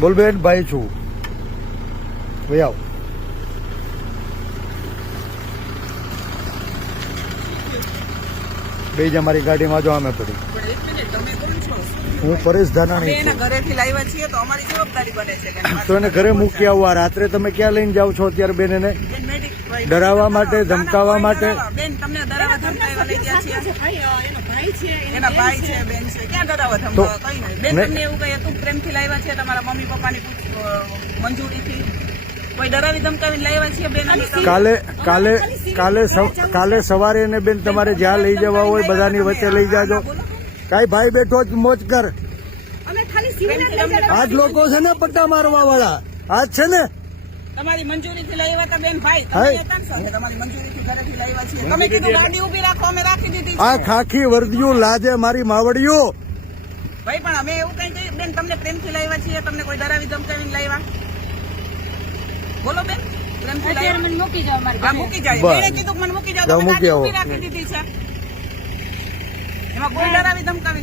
બોલ બેન ભાઈ છું ભાઈ આવ બે જ અમારી ગાડીમાં જો અમે પડી પણ એક મિનિટ, તમે કોણ છો? હું પરેશ અમે ધાનાણી એના છું ઘરેથી લાવ્યા છીએ તો અમારી જવાબદારી બને છે કે તો એને ઘરે મૂકી આવવા રાત્રે તમે ક્યાં લઈને જાઓ છો અત્યારે બેન એને બેન, મેડિક- ડરાવવા માટે, ના, ના, ધમકાવવા કોઈ માટે? ડરાવવા. બેન, તમને ડરાવવા ધમકાવવા લઈ ગયા છીએ. એના ભાઈ છે, બેન છે. ક્યાં ડરાવવા ધમકાવવા? કઈ નહીં. બેન, ને- તમને એવું કહે તું પ્રેમથી લાવ્યા છે તમારા મમ્મી પપ્પાની મંજૂરીથી? કોઈ ડરાવી ધમકાવીને લાવ્યા છીએ બેન? અમે તો- કાલે સવારે એને બેન તમારે જ્યાં લઈ જવા હોય બધાની વચ્ચે લઈ જાજો કાઈ ભાઈ બેઠો જ મોજ કર આજ લોકો છે ને પટ્ટા મારવા વાળા આજ છે ને તમારી મંજૂરીથી લાવ્યા હતા બેન ભાઈ? હાય. તમે હતા ને સાથે? તમારી મંજૂરીથી ઘરેથી લાવ્યા છીએ. તમે કીધું ગાડી ઊભી રાખો, અમે રાખી દીધી છે. આ ખાખી વર્દિયું લાજે મારી માવડિયું ભાઈ, પણ અમે એવું કઈ કહીએ બેન, તમને પ્રેમથી લાવ્યા છીએ, તમને કોઈ ડરાવી ધમકાવીને લાવ્યા? બોલો બેન, પ્રેમથી લાવ્યા? મને મૂકી જાઓ મારી હા, મૂકી જાય. બસ. બેને કીધું કે મને મૂકી જાઓ, જાઓ, તમે મૂકી ગાડી આવો. ઊભી રાખી દીધી છે. એમાં કોઈ ડરાવી ધમકાવીને